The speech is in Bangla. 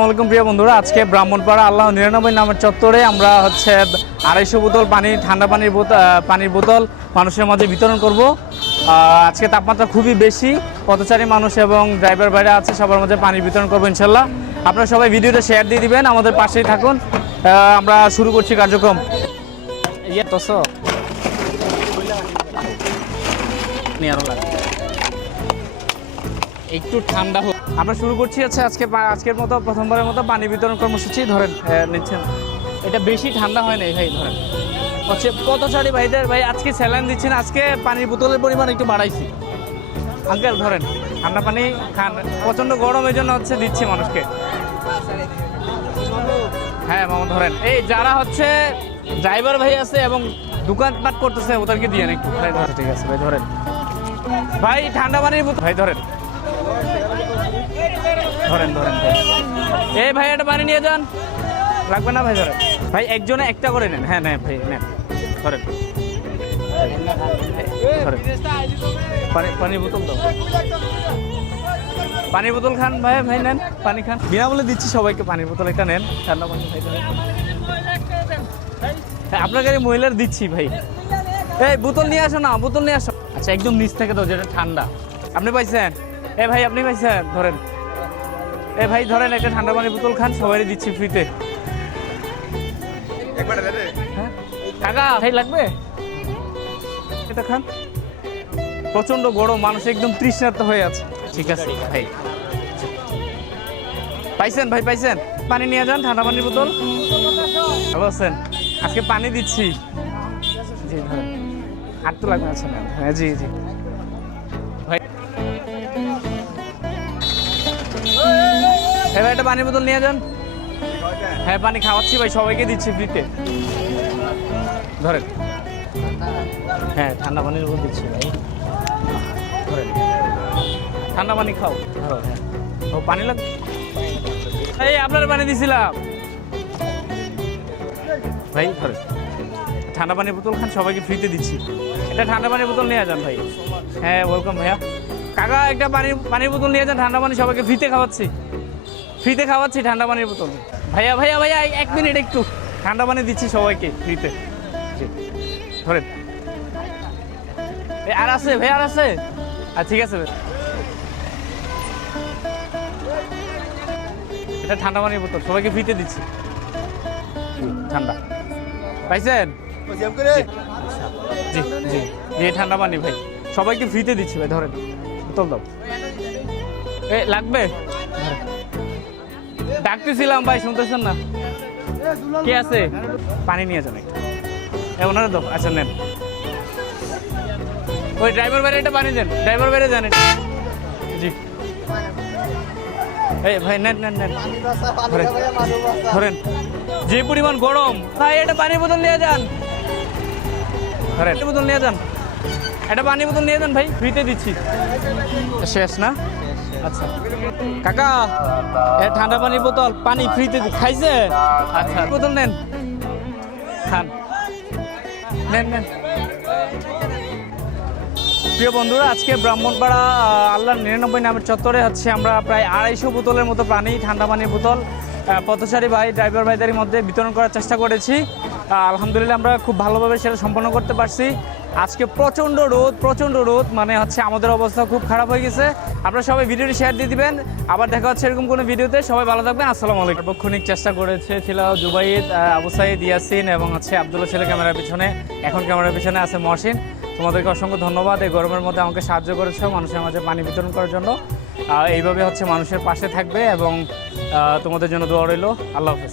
আসসালামু আলাইকুম প্রিয় বন্ধুরা, আজকে ব্রাহ্মণপাড়া আল্লাহ 99 নামের চত্বরে আমরা 250 বোতল ঠান্ডা পানির বোতল মানুষের মাঝে বিতরণ করব। আজকে তাপমাত্রা খুবই বেশি, পথচারী মানুষ এবং ড্রাইভার বাইরে আছে, সবার মধ্যে পানি বিতরণ করবো ইনশাল্লাহ। আপনারা সবাই ভিডিওটা শেয়ার দিয়ে দিবেন, আমাদের পাশেই থাকুন। আমরা শুরু করছি কার্যক্রম। একটু ঠান্ডা হোক, আমরা শুরু করছি। আজকের মতো প্রথমবারের মতো পানি বিতরণ কর্মসূচি ধরেন নিচ্ছেন। এটা বেশি ঠান্ডা হয় নাই ভাই, ধরেন পথচারী ভাইদের ভাই আজকে স্যালাইন দিচ্ছেন, আজকে পানির বোতলের পরিমাণ একটু বাড়াইছি। আঙ্কেল ধরেন, ঠান্ডা পানি খান, প্রচণ্ড গরম, এই জন্য দিচ্ছি মানুষকে। হ্যাঁ মামা ধরেন, এই যারা ড্রাইভার ভাই আছে এবং দোকানপাট করতেছে ওদেরকে দিয়ে একটু ভাই ধরেন। ঠিক আছে ভাই ধরেন, ভাই ঠান্ডা পানির বোতল ভাই ধরেন ধরেন ধরেন ভাই। এই ভাই একটা পানি নিয়ে যান, লাগবে না ভাই ধরেন। ভাই একজনে একটা করে নেন। হ্যাঁ নেন ভাই, নেন ধরেন ধরেন। পানির বোতল দাও, পানির বোতল খান ভাই, ভাই নেন পানি খান, বিনামূল্যে দিচ্ছি সবাইকে পানির বোতল একটা নেন, ঠান্ডা পানি ভাই ধরেন। হ্যাঁ আপনার গাড়ি মহিলার দিচ্ছি ভাই। এই বোতল নিয়ে আসো না, বোতল নিয়ে আসো। আচ্ছা একদম নিচ থেকে দাও, যেটা ঠান্ডা। আপনি পাইছেন? এ ভাই আপনি পাইছেন? ধরেন এ ভাই ধরেন, একটা ঠান্ডা পানির বোতল খান, সবাই দিচ্ছি ফ্রিতে। হ্যাঁ কাকা ভাই লাগবে এটা খান, প্রচন্ড গরম, মানুষ একদম তৃষ্ণার্ত হয়ে আছে। ঠিক আছে ভাই, পাইছেন ভাই পাইছেন? পানি নিয়ে যান, ঠান্ডা পানির বোতল। ভালো আছেন? আজকে পানি দিচ্ছি। জি ধরেন, আর তো লাগবে আছে না? হ্যাঁ জি জি ভাই। হ্যাঁ ভাই একটা পানির বোতল নিয়ে যান। হ্যাঁ পানি খাওয়াচ্ছি ভাই, সবাইকে দিচ্ছি ফ্রিতে। ধরেন, হ্যাঁ ঠান্ডা পানির বোতল দিচ্ছি ভাই, ধরেন ঠান্ডা পানি খাও। ধরো হ্যাঁ, ও পানি লাগবে। এই আপনার পানি দিছিলাম ভাই, ধরেন ঠান্ডা পানির বোতল খান, সবাইকে ফ্রিতে দিচ্ছি। এটা ঠান্ডা পানির বোতল নিয়ে যান ভাই। হ্যাঁ ওয়েলকাম ভাইয়া। কাকা একটা পানির বোতল নিয়ে যান, ঠান্ডা পানি সবাইকে ফ্রিতে খাওয়াচ্ছি ঠান্ডা পানির বোতল। ভাইয়া ভাইয়া ভাইয়া 1 মিনিট, একটু ঠান্ডা পানি দিচ্ছি সবাইকে ফ্রিতে। ধরেন আর আছে ভাই, আর আছে? ঠিক আছে ভাই, এটা ঠান্ডা পানির বোতল সবাইকে ফ্রিতে দিচ্ছি। ঠান্ডা পাইছেন? জি জি জি ঠান্ডা পানি ভাই, সবাইকে ফ্রিতে দিচ্ছি ভাই। ধরেন বোতল দাও। এ লাগবে? ডাকতেছিলাম ভাই, শুনতেছেন না? কে আছে? পানি নিয়ে যান ওনারা দাও। আচ্ছা নেন, ওই ড্রাইভার বাইরে একটা পানি দেন, ড্রাইভার বাইরে যান জি। এই ভাই নেন নেন নেন, ধরেন যে পরিমাণ গরম ভাই, একটা পানির বোতল নিয়ে যান। ধরেন বোতল নিয়ে যান, একটা পানির বোতল নিয়ে যান ভাই, ফ্রিতে দিচ্ছি। শেষ না? আচ্ছা কাকা ঠান্ডা পানির বোতল, পানি ফ্রিতে খাইছে? আচ্ছা বোতল নেন, খান, নেন নেন। প্রিয় বন্ধুরা, আজকে ব্রাহ্মণপাড়া আল্লাহ 99 নামের চত্বরে আমরা প্রায় 250 বোতলের মতো ঠান্ডা পানির বোতল পথচারী ভাই ড্রাইভার ভাইদের মধ্যে বিতরণ করার চেষ্টা করেছি। আলহামদুলিল্লাহ আমরা খুব ভালোভাবে সেটা সম্পন্ন করতে পারছি। আজকে প্রচণ্ড রোদ, মানে আমাদের অবস্থা খুব খারাপ হয়ে গেছে। আপনারা সবাই ভিডিওটি শেয়ার দিয়ে দিবেন। আবার দেখা হচ্ছে এরকম কোনো ভিডিওতে, সবাই ভালো থাকবেন। আসসালামু আলাইকুম। সার্বক্ষণিক চেষ্টা ছিল জুবাইদ, আবু সাইদ, ইয়াসিন এবং আবদুল্লাহ ছেলে ক্যামেরার পিছনে, এখন ক্যামেরার পিছনে আছে মহসিন। তোমাদেরকে অসংখ্য ধন্যবাদ, এই গরমের মধ্যে আমাকে সাহায্য করেছো মানুষের মাঝে পানি বিতরণ করার জন্য। এইভাবে মানুষের পাশে থাকবে এবং তোমাদের জন্য দোয়া রইল। আল্লাহ হাফেজ।